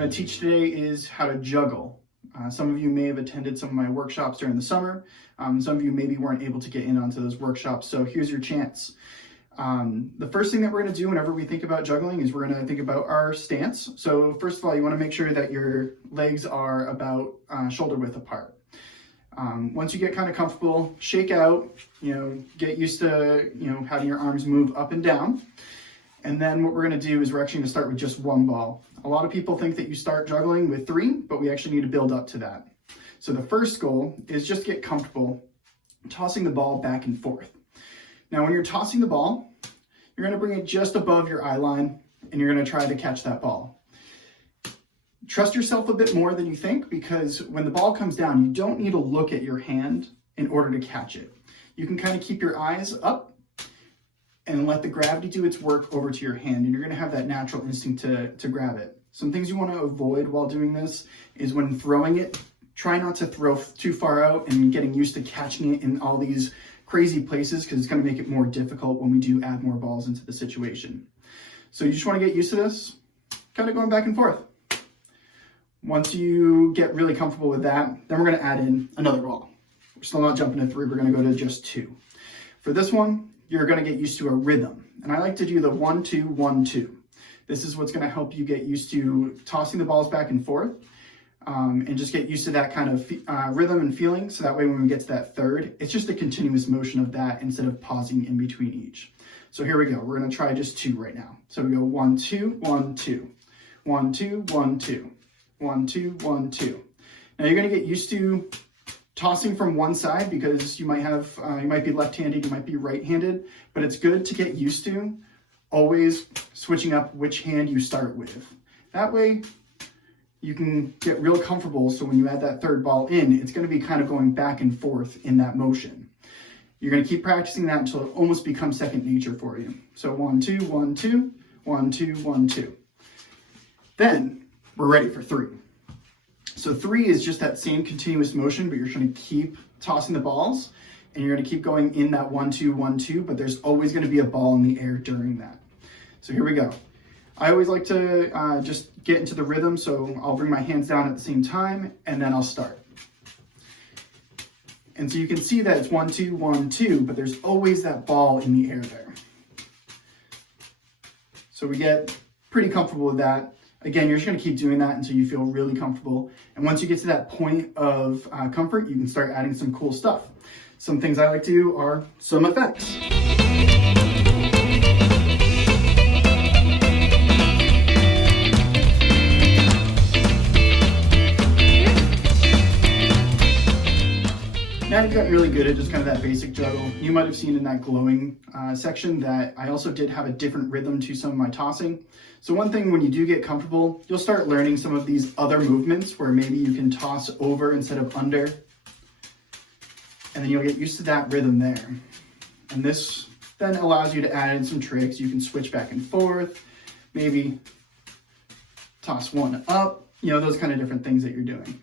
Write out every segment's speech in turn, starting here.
going to teach today is how to juggle. Some of you may have attended some of my workshops during the summer. Some of you maybe weren't able to get in onto those workshops, so here's your chance. The first thing that we're going to do whenever we think about juggling is we're going to think about our stance. So first of all, you want to make sure that your legs are about shoulder width apart. Once you get kind of comfortable, shake out, get used to, having your arms move up and down. And then what we're going to do is we're actually going to start with just one ball. A lot of people think that you start juggling with 3, but we actually need to build up to that. So the first goal is just get comfortable tossing the ball back and forth. Now, when you're tossing the ball, you're going to bring it just above your eye line and you're going to try to catch that ball. Trust yourself a bit more than you think, because when the ball comes down, you don't need to look at your hand in order to catch it. You can kind of keep your eyes up and let the gravity do its work over to your hand, and you're going to have that natural instinct to grab it. Some things you want to avoid while doing this is when throwing it, try not to throw too far out and getting used to catching it in all these crazy places, because it's going to make it more difficult when we do add more balls into the situation. So you just want to get used to this, kind of going back and forth. Once you get really comfortable with that, then we're going to add in another ball. We're still not jumping to 3, we're going to go to just 2. For this one, you're going to get used to a rhythm. And I like to do the 1-2, 1-2. This is what's going to help you get used to tossing the balls back and forth, and just get used to that kind of rhythm and feeling. So that way when we get to that third, it's just a continuous motion of that instead of pausing in between each. So here we go. We're going to try just 2 right now. So we go 1-2, 1-2, 1-2, 1-2, 1-2, 1-2. Now you're going to get used to tossing from one side, because you might be left-handed, you might be right-handed, but it's good to get used to always switching up which hand you start with. That way you can get real comfortable, so when you add that third ball in, it's going to be kind of going back and forth in that motion. You're going to keep practicing that until it almost becomes second nature for you. So 1-2, 1-2, 1-2, 1-2. Then we're ready for 3. So 3 is just that same continuous motion, but you're trying to keep tossing the balls, and you're going to keep going in that 1-2, 1-2, but there's always going to be a ball in the air during that. So here we go. I always like to just get into the rhythm, so I'll bring my hands down at the same time, and then I'll start. And so you can see that it's 1-2, 1-2, but there's always that ball in the air there. So we get pretty comfortable with that. Again, you're just going to keep doing that until you feel really comfortable. And once you get to that point of comfort, you can start adding some cool stuff. Some things I like to do are some effects. Now you've gotten really good at just kind of that basic juggle. You might have seen in that glowing section that I also did have a different rhythm to some of my tossing. So one thing, when you do get comfortable, you'll start learning some of these other movements where maybe you can toss over instead of under. And then you'll get used to that rhythm there. And this then allows you to add in some tricks. You can switch back and forth, maybe toss one up, those kind of different things that you're doing.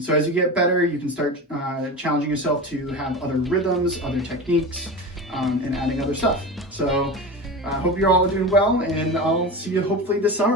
So as you get better, you can start challenging yourself to have other rhythms, other techniques, and adding other stuff. So I hope you're all doing well, and I'll see you hopefully this summer.